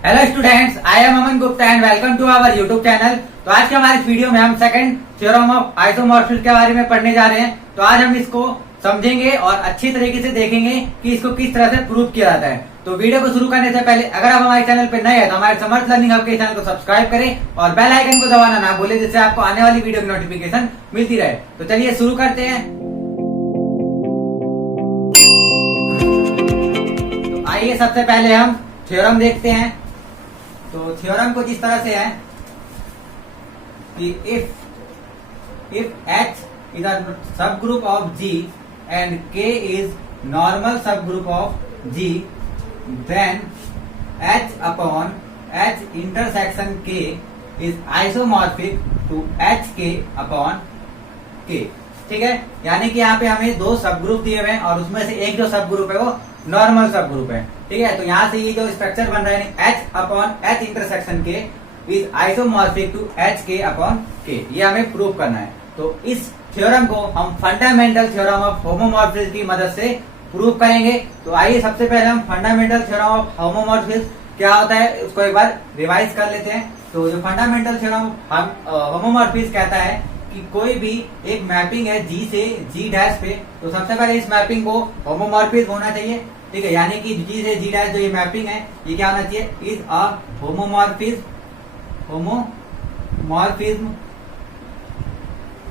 Hello students, I am Aman Gupta and welcome to our YouTube channel. तो आज के हमारे इस वीडियो में हम सेकंड थ्योरम ऑफ आइसोमॉर्फिज्म के बारे में पढ़ने जा रहे हैं। तो आज हम इसको समझेंगे और अच्छी तरीके से देखेंगे कि इसको किस तरह से प्रूव किया जाता है। तो वीडियो को शुरू करने से पहले अगर आप हमारे चैनल पर नए हैं तो हमारे समर्थ लर्निंग हब के चैनल को सब्सक्राइब करें और बेल आइकन को दबाना ना भूलें, जिससे आपको आने वाली वीडियो की नोटिफिकेशन मिलती रहे। तो चलिए शुरू करते हैं। तो आइए सबसे पहले हम थ्योरम देखते हैं। तो थ्योरम कुछ इस तरह से है कि if H is a subgroup of G and K is normal subgroup of G, then H upon H intersection K is isomorphic to HK upon K। ठीक है, यानी कि यहाँ पे हमें दो सब ग्रुप दिए हुए हैं और उसमें से एक जो सब ग्रुप है वो नॉर्मल सब ग्रुप है। ठीक है, तो यहाँ से ये जो स्ट्रक्चर बन रहा है H upon H intersection K is isomorphic to HK upon K, ये हमें प्रूव करना है। तो इस थ्योरम को हम फंडामेंटल थ्योरम ऑफ होमोमॉर्फिज्म की मदद से प्रूव करेंगे। तो आइए सबसे पहले हम फंडामेंटल थ्योरम ऑफ होमोमॉर्फिज्म क्या होता है उसको एक बार रिवाइज कर लेते हैं। तो जो फंडामेंटल थ्योरम होमोमॉर्फिज्म कहता है कि कोई भी एक मैपिंग है G से G डैश पे, तो सबसे पहले इस मैपिंग को होमोमॉर्फिज्म होना चाहिए। ठीक है, यानी कि G से G डैश जो ये मैपिंग है ये क्या होना चाहिए, इज अ होमोमॉर्फिज्म।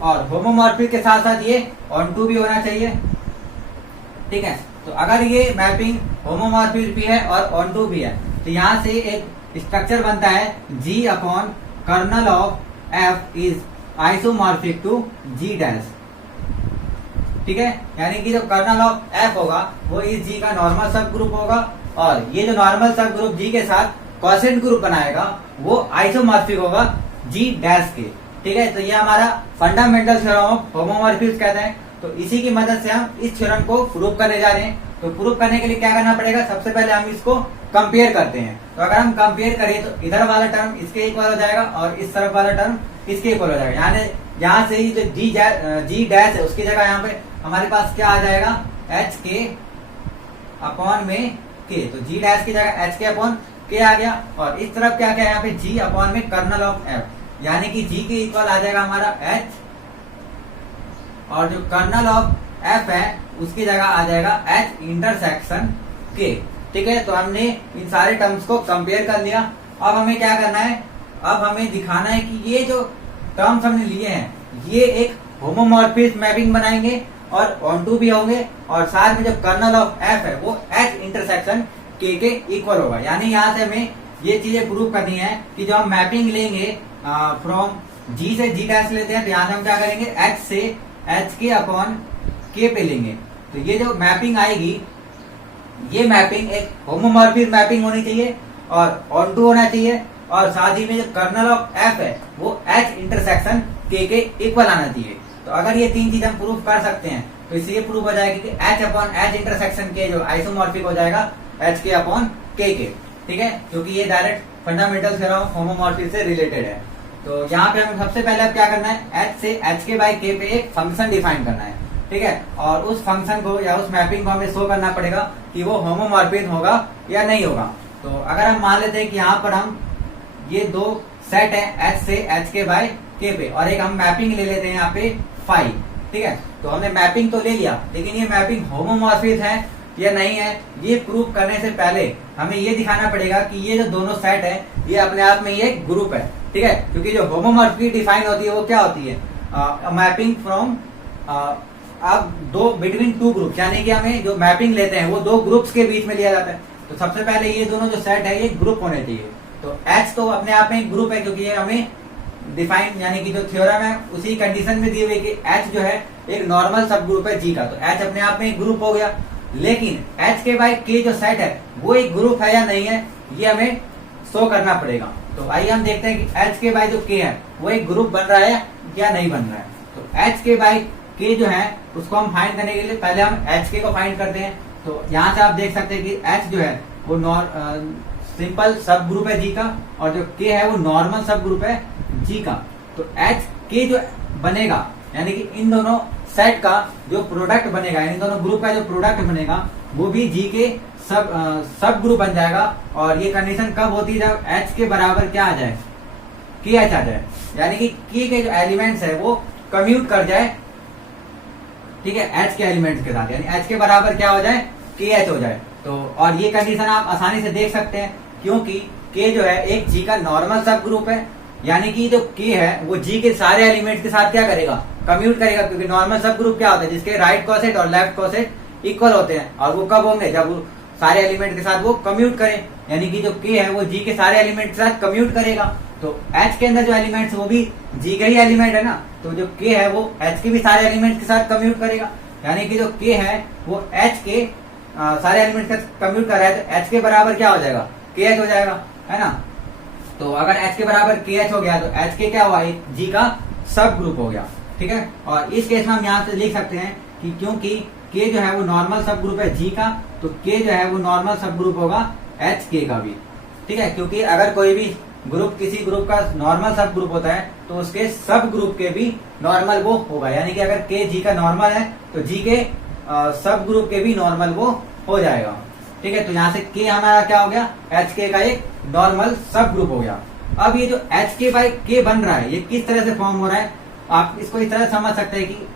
और होमोमॉर्फिज्म के साथ साथ ये ऑनटू भी होना चाहिए। ठीक है, तो अगर ये मैपिंग होमोमॉर्फिज्म भी है और ऑनटू भी है तो यहाँ से एक स्ट्रक्चर बनता है G upon kernel of F is isomorphic to G dash. ठीक है, यानी कि जो कर्नल ऑफ F होगा वो इस G का नॉर्मल सब ग्रुप होगा और ये जो नॉर्मल सब ग्रुप G के साथ क्वोशिएंट ग्रुप बनाएगा वो आइसोमॉर्फिक होगा G डैश के। ठीक है, तो ये हमारा फंडामेंटल थ्योरम ऑफ होमोमॉर्फिज्म कहते हैं। तो इसी की मदद से हम इस थ्योरम को प्रूव करने जा रहे हैं। तो प्रूव करने के लिए क्या करना पड़ेगा, सबसे पहले हम इसको कंपेयर करते हैं। तो अगर हम कंपेयर करें तो इधर वाला टर्म इसके इक्वल हो जाएगा और इस तरफ वाला टर्म इसके इक्वल हो जाएगा। यानी यहाँ से ही जो G डैश है उसकी जगह यहाँ पे हमारे पास क्या आ जाएगा, HK अपॉन में K। तो G डैश की जगह HK अपॉन K आ गया और इस तरफ क्या क्या है यहाँ पे G अपॉन में कर्नल ऑफ F, यानी कि G के इक्वल आ जाएगा हमारा H और जो कर्नल ऑफ F है उसकी जगह आ जाएगा H इंटरसेक्शन K। ठीक है, तो हमने इन सारे टर्म्स को कंपेयर कर लिया। अब हमें क्या करना है, अब हमें दिखाना है कि ये जो टर्म्स हमने लिए हैं ये एक होमोमॉर्फिज्म मैपिंग बनाएंगे और ऑनटू भी होंगे और साथ में जो कर्नल ऑफ F है वो H इंटरसेक्शन K के इक्वल होगा। यानी यहाँ से हमें ये चीजें प्रूव करनी है कि जो हम मैपिंग लेंगे फ्रॉम G से G डैश लेते हैं तो यहाँ से हम क्या करेंगे, H से HK अपॉन K पे लेंगे। तो ये जो मैपिंग आएगी ये मैपिंग एक होमोमॉर्फिज्म मैपिंग होनी चाहिए और ऑनटू होना चाहिए और साथ ही में जो कर्नल ऑफ F है वो H इंटरसेक्शन K के इक्वल आना चाहिए। तो अगर ये तीन चीज हम प्रूव कर सकते हैं तो इससे ये प्रूव हो जाएगा कि H upon H intersection K जो आइसोमॉर्फिक हो जाएगा HK अपॉन K के। ठीक है, क्योंकि ये direct fundamental theorem of homomorphism से रिलेटेड है। तो यहाँ पे हमें सबसे पहले अब क्या करना है, H से HK बाई K पे एक फंक्शन डिफाइन करना है। ठीक है, और उस फंक्शन को या उस मैपिंग को हमें शो करना पड़ेगा कि वो होमोमॉर्फिज्म होगा या नहीं होगा। तो अगर हम मान लेते हैं कि यहाँ पर हम ये दो सेट है H से HK बाई K पे और एक हम मैपिंग ले लेते हैं यहाँ पे फाई। ठीक है, तो हमने मैपिंग तो ले लिया लेकिन ये मैपिंग होमोमॉर्फिज्म है या नहीं है ये प्रूव करने से पहले हमें ये दिखाना पड़ेगा कि ये जो दोनों सेट है ये अपने आप में ये ग्रुप है। ठीक है, क्योंकि जो होमोमॉर्फिज्म डिफाइन होती है वो क्या होती है, मैपिंग फ्रॉम अब दो बिटवीन टू ग्रुप, यानी कि हमें जो मैपिंग लेते हैं वो दो ग्रुप्स के बीच में लिया जाता है। तो सबसे पहले ये दोनों जो सेट है ये ग्रुप होने चाहिए। तो H तो अपने आप में ग्रुप है क्योंकि ये हमें डिफाइन यानी कि जो थ्योरम है उसी कंडीशन में दी हुई कि H जो है एक नॉर्मल सब ग्रुप है G का, तो H अपने आप में एक ग्रुप हो गया। लेकिन HK बाई K जो सेट है वो एक ग्रुप है या नहीं है ये हमें शो करना पड़ेगा। तो आइए हम देखते हैं कि HK बाई जो K है वो एक ग्रुप बन रहा है या नहीं बन रहा है। तो HK बाई K जो है उसको हम फाइंड करने के लिए पहले हम HK को फाइंड करते हैं। तो यहाँ से आप देख सकते हैं कि H जो है वो सिंपल सब ग्रुप है G का और जो K है वो नॉर्मल सब ग्रुप है G का। तो HK जो बनेगा यानी कि इन दोनों सेट का जो प्रोडक्ट बनेगा, इन दोनों ग्रुप का जो प्रोडक्ट बनेगा वो भी जी के सब ग्रुप बन जाएगा। और ये कंडीशन कब होती है, जब H के बराबर क्या आ जाए, KH आ जाए, यानी कि K के जो एलिमेंट्स है वो कम्यूट कर जाए, ठीक है, H के एलिमेंट्स के साथ, यानी H के बराबर क्या हो जाए, KH हो जाए। तो और ये कंडीशन आप आसानी से देख सकते हैं, क्योंकि K जो है एक G का नॉर्मल सब ग्रुप है, यानी कि जो K है वो G के सारे एलिमेंट्स के साथ क्या करेगा, कम्यूट करेगा, क्योंकि नॉर्मल सब ग्रुप क्या होता है, जिसके राइट कोसेट और लेफ्ट कोसेट इक्वल होते हैं, और वो कब होंगे, जब वो सारे एलिमेंट के साथ वो कम्यूट करें, यानी कि जो K है वो G के सारे एलिमेंट के साथ कम्यूट करेगा। तो H के अंदर जो एलिमेंट्स वो भी G का ही एलिमेंट है ना, तो जो K है वो H के भी सारे एलिमेंट्स के साथ कम्यूट करेगा, यानी कि जो K है वो H के सारे एलिमेंट का कम्यूट कर रहा है, तो H के बराबर क्या हो जाएगा, KH हो जाएगा, है ना। तो अगर H के बराबर KH हो गया तो H के क्या हुआ, एक G का सब ग्रुप हो गया, ठीक है। और इस केस में हम यहाँ से लिख सकते हैं कि क्योंकि K जो है वो नॉर्मल सब ग्रुप है G का, तो K जो है वो नॉर्मल सब ग्रुप होगा HK का भी, ठीक है। क्योंकि अगर कोई भी ग्रुप किसी ग्रुप का नॉर्मल सब ग्रुप होता है तो उसके सब ग्रुप के भी नॉर्मल वो होगा, यानी कि अगर K G का नॉर्मल है तो G के सब ग्रुप के भी नॉर्मल वो हो जाएगा, ठीक है। तो यहाँ से K हमारा क्या हो गया, HK का एक नॉर्मल सब ग्रुप हो गया। अब ये जो HK बाई K बन रहा है ये किस तरह से फॉर्म हो रहा है, आप इसको इस तरह समझ सकते हैं कि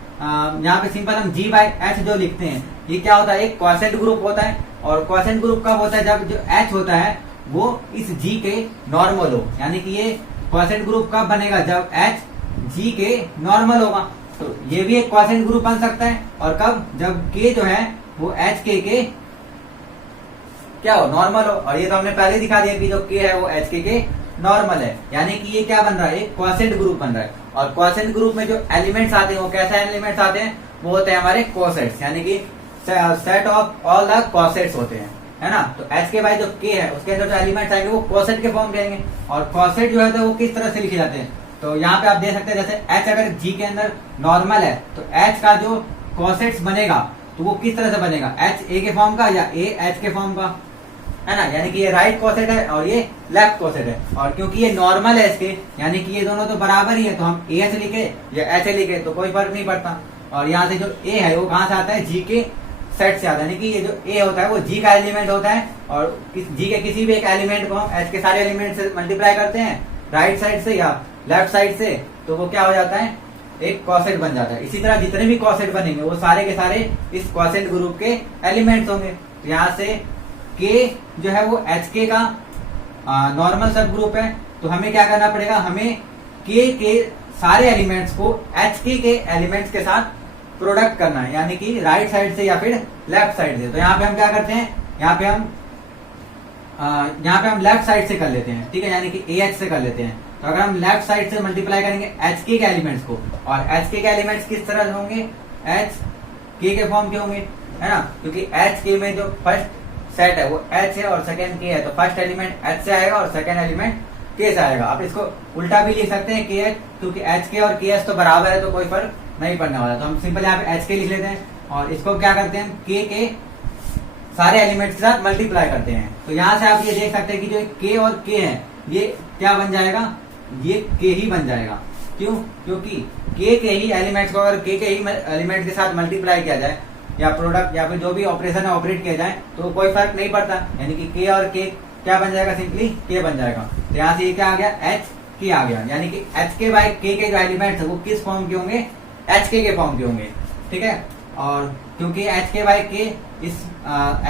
यहाँ पे सिंपल हम G बाई H जो लिखते हैं, ये क्या होता है, एक क्वॉशेंट ग्रुप होता है, और क्वॉशेंट ग्रुप कब होता है, जब जो H होता है वो इस G के नॉर्मल हो, यानी कि ये क्वॉशेंट ग्रुप कब बनेगा, जब H G के नॉर्मल होगा। तो ये भी एक क्वॉशेंट ग्रुप बन सकता है, और कब, जब K जो है वो HK के क्या हो, नॉर्मल हो। और ये तो हमने पहले दिखा दिया कि जो K है वो HK के नॉर्मल है, यानी कि ये क्या बन रहा है, एक क्वॉशेंट ग्रुप बन रहा है। और क्वॉशेंट ग्रुप में जो एलिमेंट्स आते हैं वो कैसे एलिमेंट्स आते हैं, वो होते हैं हमारे कोसेट्स, यानी कि set of all the cosets होते हैं, है ना। तो H के बाई जो K है उसके अंदर जो एलिमेंट्स आएंगे वो कोसेट के फॉर्म के आएंगे। और कोसेट जो है वो किस तरह से लिखे जाते हैं, तो यहाँ पे आप देख सकते हैं, जैसे H अगर G के अंदर नॉर्मल है तो H का जो कोसेट्स बनेगा तो वो किस तरह से बनेगा, H A के फॉर्म का या A H के फॉर्म का, है ना। यानी कि ये राइट कोसेट है और ये लेफ्ट कोसेट है, और क्योंकि ये नॉर्मल है इसके, यानी कि ये दोनों तो बराबर ही है, तो हम AH लिखे या HA लिखे तो कोई फर्क नहीं पड़ता। और यहाँ से जो A है वो कहाँ से आता है, G के सेट से आता है, यानी कि ये जो A होता है वो G का एलिमेंट होता है, और G के किसी भी एक एलिमेंट को हम H के सारे एलिमेंट से मल्टीप्लाई करते हैं राइट साइड से या लेफ्ट साइड से, तो वो क्या हो जाता है, एक कॉसेट बन जाता है। इसी तरह जितने भी कॉसेट बनेंगे वो सारे के सारे इस कॉसेट ग्रुप के एलिमेंट्स होंगे। तो यहाँ से K जो है वो HK का नॉर्मल सब ग्रुप है, तो हमें क्या करना पड़ेगा, हमें K के सारे एलिमेंट्स को HK के एलिमेंट्स के साथ प्रोडक्ट करना है, यानी कि राइट साइड से या फिर लेफ्ट साइड से। तो यहाँ पे हम क्या करते हैं, यहाँ पे हम लेफ्ट साइड से कर लेते हैं, ठीक है, यानी कि AH से कर लेते हैं। तो अगर हम लेफ्ट साइड से मल्टीप्लाई करेंगे HK के एलिमेंट्स को, और HK के एलिमेंट्स किस तरह होंगे, HK के फॉर्म के होंगे, है ना, क्योंकि HK में जो फर्स्ट सेट है वो H है और सेकंड K है, तो फर्स्ट एलिमेंट H से आएगा और सेकंड एलिमेंट K से आएगा। आप इसको उल्टा भी लिख सकते हैं KH, क्योंकि HK और KH तो बराबर है तो कोई फर्क नहीं पड़ने वाला, तो हम सिंपल यहाँ पे HK लिख लेते हैं, और इसको क्या करते हैं, K के सारे एलिमेंट्स के साथ मल्टीप्लाई करते हैं। तो यहाँ से आप ये देख सकते हैं कि जो K और K है ये क्या बन जाएगा, ये K ही बन जाएगा। क्यों, क्योंकि K के ही एलिमेंट्स को अगर K के ही एलिमेंट के साथ मल्टीप्लाई किया जाए या प्रोडक्ट या फिर जो भी ऑपरेशन है ऑपरेट किया जाए तो कोई फर्क नहीं पड़ता, यानी कि K और K क्या बन जाएगा, सिंपली K बन जाएगा। तो यहाँ से ये क्या आ गया, HK आ गया, यानी कि HK बाई K के जो एलिमेंट्स है वो किस फॉर्म के होंगे, HK के फॉर्म के होंगे, ठीक है। और क्योंकि HK बाई K इस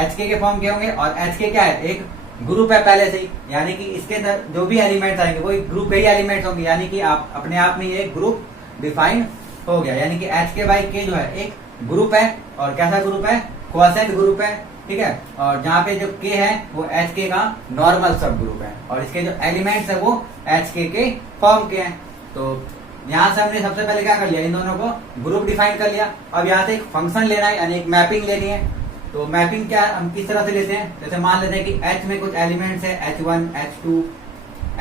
HK के फॉर्म के होंगे, और HK क्या है, एक ग्रुप है पहले से ही, यानी कि इसके जो भी एलिमेंट्स आएंगे वो एक ग्रुप के ही एलिमेंट्स होंगे, यानी कि आप अपने आप में ये ग्रुप डिफाइन हो गया, यानी कि HK बाई K जो है एक ग्रुप है, और कैसा ग्रुप है, क्वॉशेंट ग्रुप है, ठीक है। और जहाँ पे जो K है वो HK का नॉर्मल सब ग्रुप है, और इसके जो एलिमेंट्स है वो HK के फॉर्म के हैं। तो यहाँ से हमने सबसे पहले क्या कर लिया, इन दोनों को ग्रुप डिफाइन कर लिया। अब यहाँ से एक फंक्शन लेना है, यानी एक मैपिंग लेनी है। तो मैपिंग क्या हम किस तरह से लेते हैं, जैसे मान लेते हैं कि H में कुछ एलिमेंट्स है H1 H2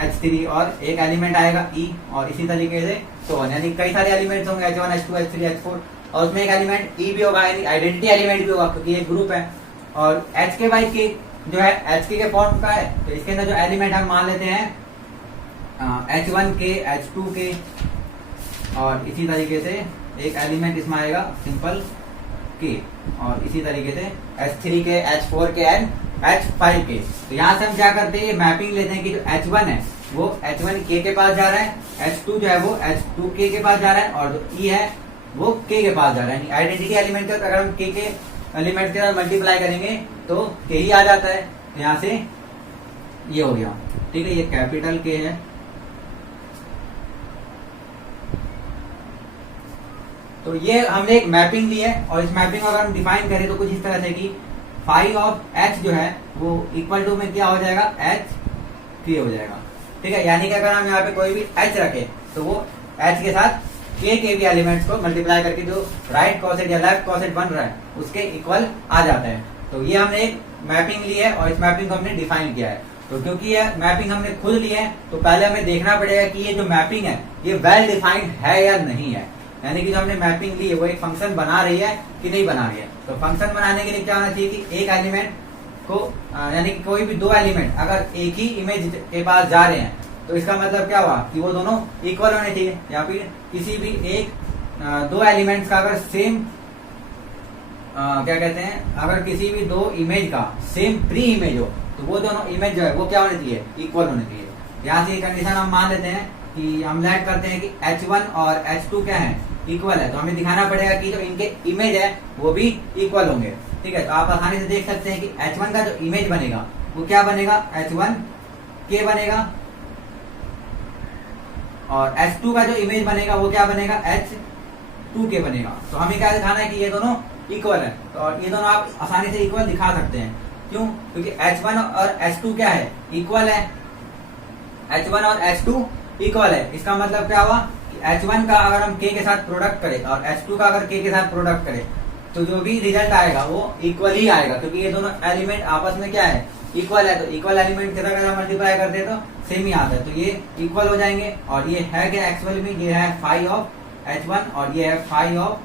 H3 और एक एलिमेंट आएगा E, और इसी तरीके से तो यानी कई सारे एलिमेंट्स होंगे H1 H2 H3 H4, और उसमें एक एलिमेंट E भी होगा, यानी आइडेंटिटी एलिमेंट भी होगा, क्योंकि एक ग्रुप है। और HK बाई K जो है HK के फॉर्म का है, तो इसके अंदर जो एलिमेंट हम मान लेते हैं H1 के H2 के, और इसी तरीके से एक एलिमेंट इसमें आएगा सिंपल के, और इसी तरीके से H3 के, H4 के एंड H5 के। तो यहाँ से हम क्या करते हैं, मैपिंग लेते हैं कि जो H1 है वो H1 K के पास जा रहा है, H2 जो है वो H2 K के पास जा रहा है, और जो E है वो K के पास जा रहा है। आइडेंटिटी एलिमेंट का अगर हम K के एलिमेंट के साथ मल्टीप्लाई करेंगे तो K ही आ जाता है। तो यहाँ से ये हो गया, ठीक है, ये कैपिटल K है। तो ये हमने एक मैपिंग ली है, और इस मैपिंग को अगर हम डिफाइन करें तो कुछ इस तरह से कि फाई ऑफ H जो है वो इक्वल टू में क्या हो जाएगा, H K हो जाएगा, ठीक है। यानी कि अगर हम यहाँ पे कोई भी H रखे तो वो H के साथ K के भी एलिमेंट्स को मल्टीप्लाई करके जो राइट कॉसेट या लेफ्ट कॉसेट बन रहा है उसके इक्वल आ जाता है। तो ये हमने एक मैपिंग ली है, और इस मैपिंग को हमने डिफाइन किया है। तो क्योंकि ये मैपिंग हमने खुद ली है तो पहले हमें देखना पड़ेगा कि ये जो मैपिंग है ये वेल डिफाइंड है या नहीं है, यानी कि जो हमने मैपिंग ली है वो एक फंक्शन बना रही है कि नहीं बना रही है। तो फंक्शन बनाने के लिए क्या होना चाहिए कि एक एलिमेंट को यानी कि कोई भी दो एलिमेंट अगर एक ही इमेज के पास जा रहे हैं तो इसका मतलब क्या हुआ कि वो दोनों इक्वल होने चाहिए, या फिर किसी भी एक दो एलिमेंट्स का अगर सेम क्या कहते हैं, अगर किसी भी दो इमेज का सेम प्री इमेज हो तो वो दोनों इमेज जो है वो क्या होने चाहिए, इक्वल होने चाहिए। यहाँ से ये कंडीशन हम मान लेते हैं कि हम लेट करते हैं कि H1 और H2 क्या है, इक्वल है। तो हमें दिखाना पड़ेगा कि जो इनके इमेज है वो भी इक्वल होंगे, ठीक है। तो आप आसानी से देख सकते हैं कि H1 का जो इमेज बनेगा वो क्या बनेगा, H1 K बनेगा, और H2 का जो इमेज बनेगा वो क्या बनेगा, H2 K बनेगा। तो हमें क्या दिखाना है कि ये दोनों इक्वल है, तो और ये दोनों आप आसानी से इक्वल दिखा सकते हैं। क्यों, क्योंकि H1 और H2 क्या है, इक्वल है। H1 और H2 इक्वल है, इसका मतलब क्या हुआ कि H1 का अगर हम K के साथ प्रोडक्ट करें और H2 का अगर K के साथ प्रोडक्ट करें तो जो भी रिजल्ट आएगा वो इक्वल ही आएगा, क्योंकि ये दोनों एलिमेंट आपस में क्या है, इक्वल है। तो इक्वल एलिमेंट के साथ अगर मल्टीप्लाई करते हैं तो सेम ही आता है, तो ये इक्वल हो जाएंगे। और ये है क्या एक्चुअल में, ये है फाई ऑफ H1 और ये है फाई ऑफ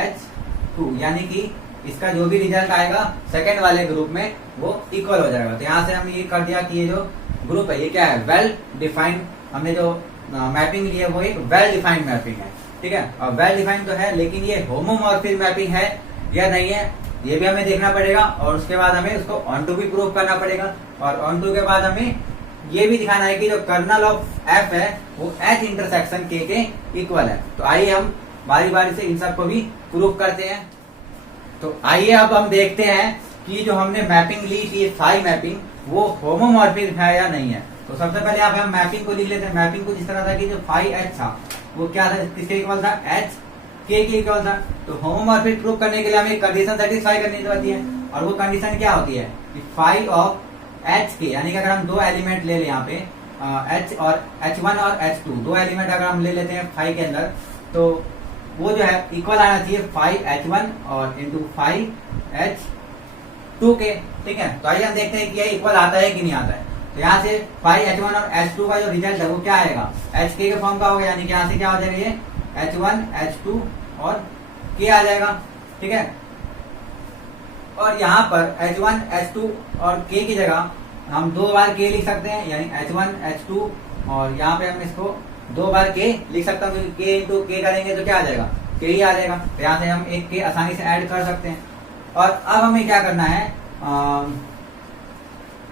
H2, यानी कि इसका जो भी रिजल्ट आएगा सेकेंड वाले ग्रुप में वो इक्वल हो जाएगा। तो यहाँ से हमने ये कर दिया कि ये जो ग्रुप है ये क्या है, वेल डिफाइंड। हमने जो मैपिंग ली है वो एक वेल डिफाइंड मैपिंग है, ठीक है। और वेल डिफाइंड तो है, लेकिन ये होमोमॉर्फिक मैपिंग है या नहीं है ये भी हमें देखना पड़ेगा, और उसके बाद हमें उसको ऑनटू भी प्रूव करना पड़ेगा। और ऑनटू के बाद हमें ये भी दिखाना है कि जो कर्नल ऑफ F है वो H इंटरसेक्शन K के इक्वल है। तो आइए हम बारी बारी से इन सबको भी प्रूव करते हैं। तो आइए अब हम देखते हैं कि जो हमने मैपिंग ली थी फाई मैपिंग वो होमोमॉर्फिक है या नहीं है। तो सबसे पहले यहाँ पे हम मैपिंग को लिख लेते हैं। मैपिंग कुछ इस तरह था कि जो फाई H था वो क्या था, किसके इक्वल था, H K के इक्वल था। तो होमोमॉर्फिक प्रूव करने के लिए हमें एक कंडीशन सेटिस्फाई करनी होती है, और वो कंडीशन क्या होती है कि फाई ऑफ H K, यानी कि अगर हम दो एलिमेंट ले लें यहाँ पे H और H1 और H2 दो एलिमेंट अगर हम ले लेते हैं फाई के अंदर, तो वो जो है इक्वल आना चाहिए फाई H1 और इंटू फाई H2 के, ठीक है। तो आइए हम देखते हैं कि ये इक्वल आता है कि नहीं आता है। तो यहाँ से फाई H1 और H2 का जो रिजल्ट है वो क्या आएगा, HK के फॉर्म का होगा, यानी कि यहाँ से क्या हो जाएगा, ये H1 H2 और K आ जाएगा, ठीक है। और यहाँ पर H1 H2 और K की जगह हम दो बार K लिख सकते हैं, यानी H1 H2, और यहाँ पे हम इसको दो बार K लिख सकते हैं, क्योंकि K इंटू K करेंगे तो क्या आ जाएगा, K ही आ जाएगा। तो यहाँ से हम एक K आसानी से ऐड कर सकते हैं। और अब हमें क्या करना है,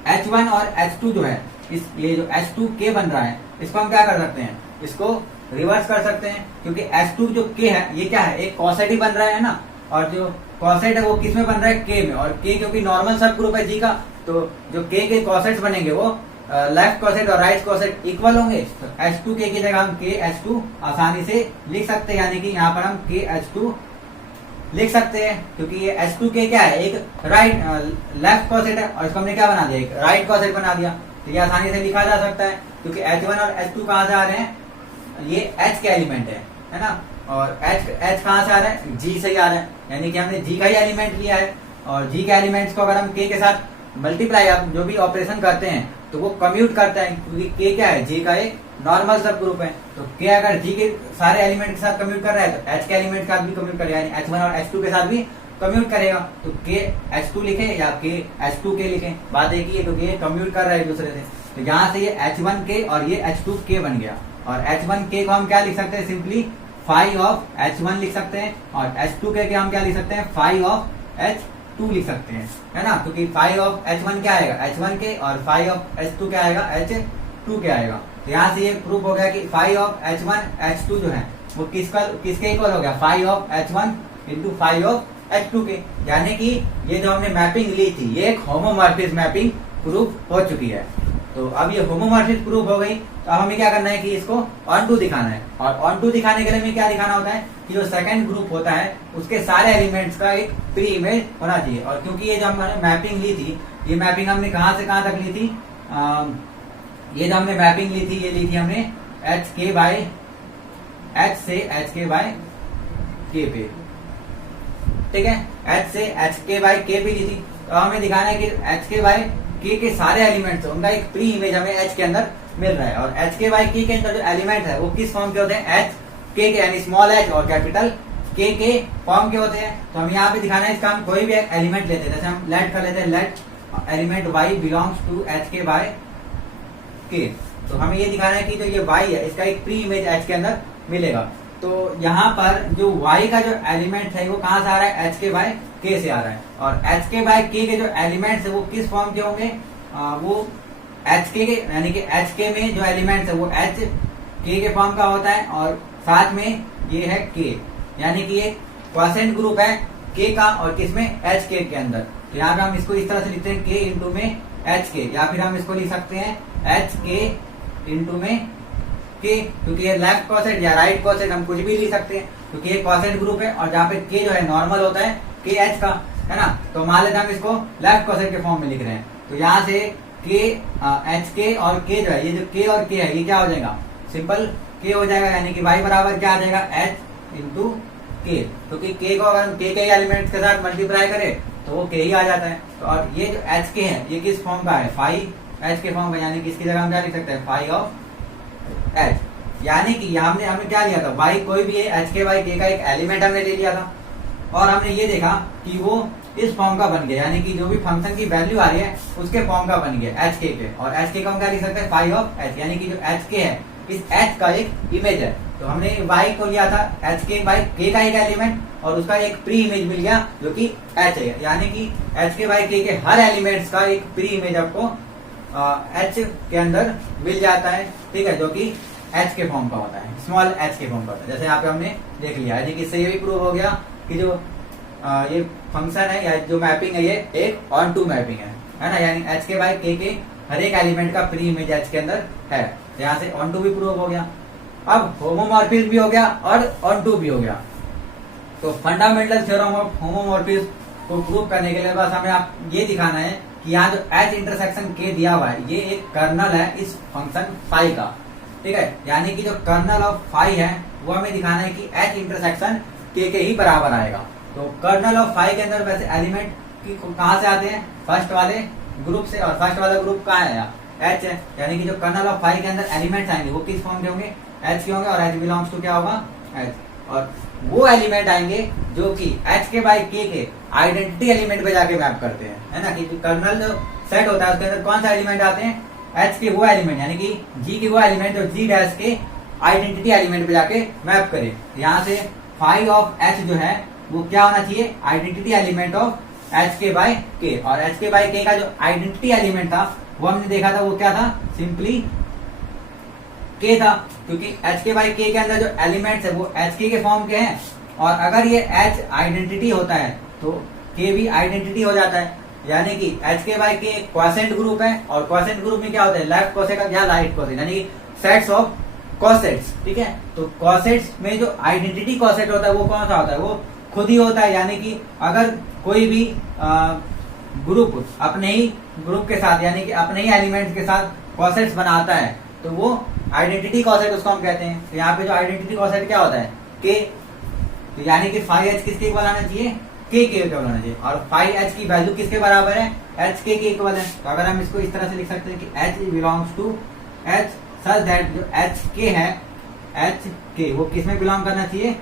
H1 और H2 जो है, इस ये जो H2K बन रहा है इसको हम क्या कर सकते हैं, इसको रिवर्स कर सकते हैं, क्योंकि H2 जो K है ये क्या है, एक कॉसेट ही बन रहा है ना, और जो कॉसेट है वो किस में बन रहा है, K में, और K क्योंकि नॉर्मल सब ग्रुप है G का, तो जो K के कॉसेट्स बनेंगे वो लेफ्ट कॉसेट और राइट कॉसेट इक्वल होंगे। तो H2K की जगह हम KH2 आसानी से लिख सकते हैं, यानी कि यहाँ पर हम KH2 लिख सकते हैं, क्योंकि ये H2K क्या है, एक राइट लेफ्ट कॉसेट है, और इसको हमने क्या बना दिया, एक राइट कॉसेट बना दिया। तो ये आसानी से लिखा जा सकता है, क्योंकि H1 और H2 कहाँ से आ रहे हैं, ये H के एलिमेंट है ना, और H कहाँ से आ रहा है, G से ही आ रहा है, यानी कि हमने G का ही एलिमेंट लिया है। और G के एलिमेंट्स को अगर हम K के साथ मल्टीप्लाई आप जो भी ऑपरेशन करते हैं तो वो कम्यूट करता है, क्योंकि K क्या है, G का एक नॉर्मल सब ग्रुप है। तो K अगर G के सारे एलिमेंट के साथ कम्यूट कर रहा है तो H के एलिमेंट के साथ भी कम्यूट करेगा, यानी H1 और H2 के साथ भी कम्यूट करेगा। तो K H2 लिखे या K H2K लिखे, बात एक ही है, क्योंकि ये कम्यूट कर रहा है एक दूसरे से। तो यहाँ से ये H1K और ये H2K बन गया, और H1K को हम क्या लिख सकते हैं, सिंपली फाइव ऑफ H1 लिख सकते हैं, और H2 के हम क्या लिख सकते हैं, फाइव ऑफ H2 लिख सकते हैं, है ना, क्योंकि फाइव ऑफ H1 क्या आएगा, H1 के, और फाइव ऑफ H2 क्या आएगा, H2 के आएगा। तो यहाँ से ये प्रूफ हो गया कि फाइव ऑफ H1 H2 जो है वो किसके इक्वल हो गया, five of H1 into five of H2 के। यानी कि ये जो हमने मैपिंग ली थी ये एक होमोमॉर्फिज्म मैपिंग प्रूफ हो चुकी है। तो अब ये होमोमॉर्फिज्म प्रूफ हो गई, तो अब हमें क्या करना है कि इसको ऑन टू दिखाना है, और ऑन टू दिखाने के लिए हमें क्या दिखाना होता है कि जो सेकंड ग्रुप होता है उसके सारे एलिमेंट्स का एक प्री इमेज होना चाहिए। और क्योंकि ये जो हमने मैपिंग ली थी, ये मैपिंग हमने कहां से कहां तक ली थी, ये जो हमने मैपिंग ली थी, ये ली थी हमने HK बाय H से HK बाय K पे, ठीक है, H से HK बाय K पे ली थी। तो हमें दिखाना है कि HK बाय K के सारे एलिमेंट्स उनका एक प्री इमेज हमें H के अंदर मिल रहा है, और HK बाय K के अंदर जो एलिमेंट है वो किस फॉर्म के होते हैं, H K के, यानी स्मॉल h और कैपिटल K के फॉर्म के होते हैं। तो हम यहाँ पे दिखाना है, इसका हम कोई भी एक एलिमेंट लेते हैं, जैसे हम लेट कर लेते हैं, let element y belongs to HK by K। तो हमें ये दिखाना है कि जो ये y है इसका एक प्री इमेज H के अंदर मिलेगा। तो यहाँ पर जो y का जो एलिमेंट है वो कहाँ से आ रहा है, HK बाय K से आ रहा है, और HK बाय K के जो एलिमेंट्स है वो किस फॉर्म के होंगे, वो HK के, यानी कि HK में जो एलिमेंट्स है वो HK के फॉर्म का होता है, और साथ में ये है K, यानी कि एक क्वोशिएंट ग्रुप है K का, और किसमें, HK के अंदर। तो यहाँ पे हम इसको इस तरह से लिखते हैं K इंटू में HK, या फिर हम इसको लिख सकते हैं HK इंटू में K, क्योंकि ये लेफ्ट क्वोशिएंट या राइट क्वोशिएंट हम कुछ भी लिख सकते हैं, क्योंकि ये क्वोशिएंट ग्रुप है, और जहाँ पे K जो है नॉर्मल होता है KH का, है ना। तो मान लेते हैं हम इसको लेफ्ट क्वोशिएंट के फॉर्म में लिख रहे हैं। तो यहाँ से K HK और K जो है, ये जो K और K है ये क्या हो जाएगा, सिंपल K हो जाएगा, यानी कि y बराबर क्या आ जाएगा, H इंटू K, क्योंकि K को अगर हम K के एलिमेंट्स के साथ मल्टीप्लाई करें तो वो K ही आ जाता है। तो और ये जो HK है ये किस फॉर्म का है, फाइव H के फॉर्म का, यानी कि इसकी जगह हम क्या लिख सकते हैं, फाइव ऑफ H। यानी कि हमने क्या लिया था, y कोई भी है HK बाय K का एक एलिमेंट हमने ले लिया था, और हमने ये देखा कि वो इस फॉर्म का बन गया, यानी कि जो भी फंक्शन की वैल्यू आ रही है उसके फॉर्म का बन गया HK पे, और HK का हम क्या लिख सकते हैं, फाइव ऑफ H, यानी कि जो HK है इस H का एक इमेज है। तो हमने y को लिया था HK बाय K का एक एलिमेंट, और उसका एक प्री इमेज मिल गया जो कि H है, यानी कि HK बाय K के हर एलिमेंट्स का एक प्री इमेज आपको H के अंदर मिल जाता है, ठीक है, जो कि H के फॉर्म का होता है, स्मॉल h के फॉर्म का होता है। जैसे यहाँ पे हमने देख लिया, यानी कि इससे ये भी प्रूव हो गया कि जो ये फंक्शन है या जो मैपिंग है ये एक ऑन टू मैपिंग है ना, यानी HK बाय K के हर एक एलिमेंट का प्री इमेज H के अंदर है। तो यहाँ से ऑन टू भी प्रूव हो गया। अब होमोमॉर्फिज्म भी हो गया और ऑन टू भी हो गया। तो फंडामेंटल थ्योरम ऑफ होमोमॉर्फिज्म को प्रूव करने के लिए बस हमें आप ये दिखाना है कि यहाँ जो H इंटरसेक्शन K दिया हुआ है ये एक कर्नल है इस फंक्शन फाई का, ठीक है, यानी कि जो कर्नल ऑफ फाई है वो हमें दिखाना है कि H इंटरसेक्शन K के ही बराबर आएगा। तो कर्नल ऑफ फाई के अंदर वैसे एलिमेंट कहाँ से आते हैं, फर्स्ट वाले ग्रुप से, और फर्स्ट वाला ग्रुप कहाँ है, H है, यानी कि जो कर्नल ऑफ फाई के अंदर एलिमेंट्स आएंगे वो किस फॉर्म के होंगे, H के होंगे, और H बिलोंग्स टू क्या होगा, H, और वो एलिमेंट आएंगे जो कि HK बाय K के आइडेंटिटी एलिमेंट पे जाके मैप करते हैं, है ना, कि कर्नल जो सेट होता है उसके अंदर कौन सा एलिमेंट आते हैं, H के वो एलिमेंट, यानी कि G के वो एलिमेंट जो G डैश के आइडेंटिटी एलिमेंट पे जाके मैप करे। यहाँ से फाइव ऑफ H जो है वो क्या होना चाहिए, identity element of HK by K, और HK बाय K का जो आइडेंटिटी एलिमेंट था वो हमने देखा था वो क्या था, सिंपली K था, क्योंकि HK बाय K के अंदर जो एलिमेंट्स है वो HK के फॉर्म के हैं, और अगर ये H आइडेंटिटी होता है तो K भी आइडेंटिटी हो जाता है, यानी कि HK by K quotient group है, और क्वोशिएंट ग्रुप में क्या होता है, लेफ्ट क्वोशिएंट या राइट क्वोशिएंट, यानी सेट्स ऑफ क्वोशिएंट्स, ठीक है। तो क्वोशिएंट्स में जो आइडेंटिटी क्वोशिएंट होता है वो कौन सा होता है, वो खुद ही होता है, यानी कि अगर कोई भी ग्रुप अपने ही ग्रुप के साथ, यानी कि अपने ही एलिमेंट्स के साथ क्वोशिएंट्स बनाता है तो वो आइडेंटिटी क्वोशिएंट उसको हम कहते हैं। तो यहाँ पे जो आइडेंटिटी क्वोशिएंट क्या होता है, K, तो यानी कि 5H किसके इक्वल आना चाहिए, K के इक्वल आना चाहिए, और 5H की वैल्यू किसके बराबर है, HK के इक्वल है। तो अगर हम इसको इस तरह से लिख सकते हैं कि H belongs to H such that जो HK है, HK वो किस में बिलोंग करना चाहिए,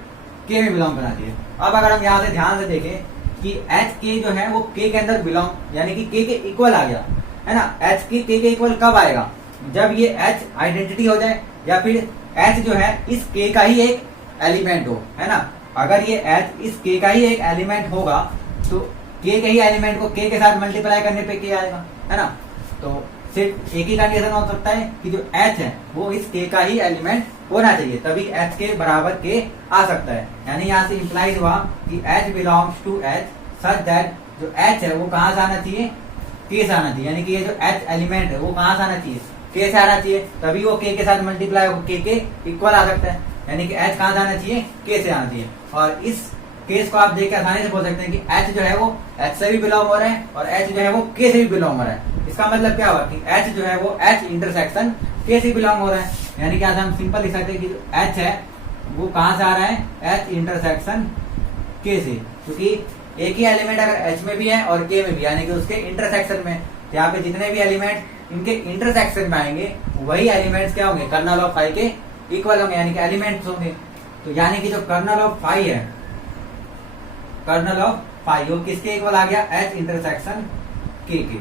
K में बिलोंग करना चाहिए। अब अगर हम यहाँ से ध्यान से देखें कि HK जो है वो K के अंदर बिलोंग, यानी कि K के इक्वल आ गया, है ना। HK K के इक्वल कब आएगा, जब ये H आइडेंटिटी हो जाए, या फिर H जो है इस K का ही एक एलिमेंट हो, है ना। अगर ये H इस K का ही एक एलिमेंट होगा तो K के ही एलिमेंट को K के साथ मल्टीप्लाई करने पे K आएगा, है ना। तो सिर्फ एक ही कंडीशन हो सकता है कि जो H है वो इस K का ही एलिमेंट होना चाहिए, तभी H के बराबर K आ सकता है। यानी यहाँ से इंप्लाइज हुआ कि H belongs to H such that जो H है वो कहाँ से आना चाहिए, K से आना चाहिए। यानी कि ये जो H एलिमेंट है वो कहाँ से आना चाहिए, K से आना चाहिए, तभी वो K के साथ मल्टीप्लाई होकर K के इक्वल आ सकता है। यानी कि H कहाँ से आना चाहिए, K से आना चाहिए। और इस केस को आप देख के आसानी से बोल सकते हैं कि H जो है वो H से भी बिलोंग हो रहा है और H जो है वो K से भी बिलोंग हो रहा है। इसका मतलब क्या हुआ कि H जो है वो H इंटरसेक्शन K से बिलोंग हो रहा है। यानी कि आज हम सिंपल लिख सकते हैं कि जो H है वो कहाँ से आ रहा है, H इंटरसेक्शन K से, क्योंकि एक ही एलिमेंट अगर H में भी है और K में भी, यानी कि उसके इंटरसेक्शन में, यहाँ पे जितने भी एलिमेंट इनके इंटरसेक्शन में आएंगे वही एलिमेंट्स क्या होंगे, कर्नल ऑफ फाई के इक्वल होंगे, यानी कि एलिमेंट्स होंगे। तो यानी कि जो कर्नल ऑफ फाई है, कर्नल ऑफ फाई वो किसके इक्वल आ गया, H इंटरसेक्शन K के,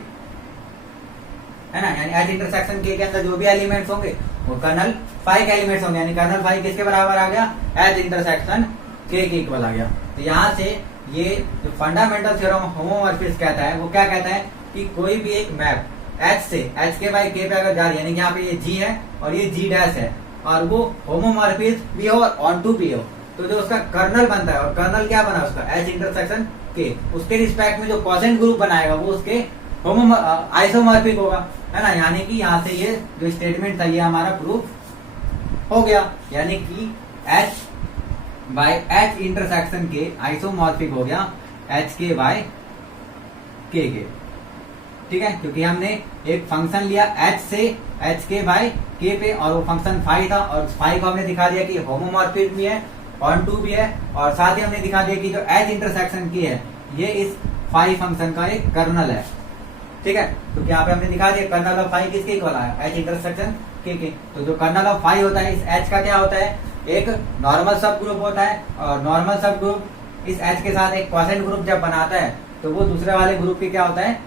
है ना। यानी H इंटरसेक्शन K के अंदर जो भी एलिमेंट्स होंगे वो कर्नल फाई के एलिमेंट्स होंगे, यानी कर्नल फाई किसके बराबर आ गया, H इंटरसेक्शन K के इक्वल आ गया। तो यहाँ से ये जो फंडामेंटल थ्योरम ऑफ होमोमॉर्फिज्म कहता है वो क्या कहता है कि कोई भी एक मैप H से HK बाई K पे अगर जा रही है, यानी कि यहाँ पे ये G है और ये G डैश है और वो होमोमॉर्फिज्म भी हो और ऑनटू भी हो, तो जो उसका कर्नल बनता है, और कर्नल क्या बना उसका, H इंटरसेक्शन K, उसके रिस्पेक्ट में जो क्वोशेंट ग्रुप बनाएगा वो उसके आइसोमॉर्फिक होगा, है ना। यानी कि यहाँ से ये जो स्टेटमेंट था ये हमारा प्रूफ हो गया, यानी कि H by H intersection K isomorphic हो गया HK बाय K के, ठीक है। क्योंकि हमने एक फंक्शन लिया H से HK बाय K पे और वो फंक्शन फाई था, और फाई को हमने दिखा दिया कि होमोमॉर्फिक भी है, ऑन टू भी है, और साथ ही हमने दिखा दिया कि जो H इंटरसेक्शन K है ये इस फाई फंक्शन का एक कर्नल है, ठीक है। तो यहाँ पे हमने दिखा दिया कर्नल ऑफ फाई किसके इक्वल आया, H इंटरसेक्शन K के। तो जो कर्नल ऑफ फाई होता है इस H का क्या होता है, एक नॉर्मल सब ग्रुप होता है, और नॉर्मल सब ग्रुप इस H के साथ एक क्वोशेंट ग्रुप जब बनाता है तो वो दूसरे वाले ग्रुप के क्या होता है,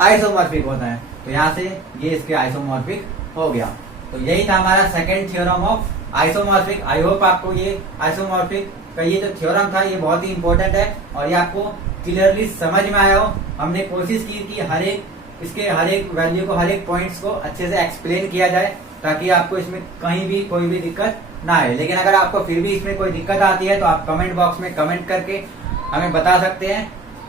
आइसोमॉर्फिक होता है। तो यहाँ से ये इसके आइसोमॉर्फिक हो गया। तो यही था हमारा second theorem of isomorphic. I hope आपको ये आइसोमॉर्फिक का ये जो थ्योरम था ये बहुत ही इंपॉर्टेंट है और ये आपको क्लियरली समझ में आया हो। हमने कोशिश की कि हर एक वैल्यू को, हर एक पॉइंट्स को अच्छे से एक्सप्लेन किया जाए ताकि आपको इसमें कहीं भी कोई भी दिक्कत ना आए। लेकिन अगर आपको फिर भी इसमें कोई दिक्कत आती है तो आप कमेंट बॉक्स में कमेंट करके हमें बता सकते हैं।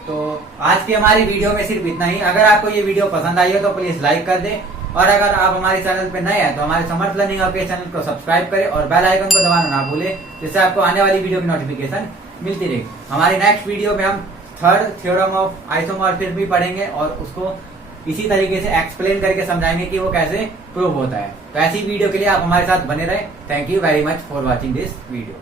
तो आज की हमारी वीडियो में सिर्फ इतना ही। अगर आपको ये वीडियो पसंद आई हो तो प्लीज लाइक कर दें, और अगर आप हमारे चैनल पे नए हैं तो हमारे समर्थ लर्निंग हब के चैनल को सब्सक्राइब करें और बेल आइकन को दबाना ना भूलें, जिससे आपको आने वाली वीडियो की नोटिफिकेशन मिलती रहे। हमारी नेक्स्ट वीडियो में हम थर्ड थ्योरम ऑफ आइसोमॉर्फिज्म भी पढ़ेंगे और उसको इसी तरीके से एक्सप्लेन करके समझाएंगे कि वो कैसे प्रूव होता है। तो ऐसी वीडियो के लिए आप हमारे साथ बने रहे। Thank you very much for watching this video.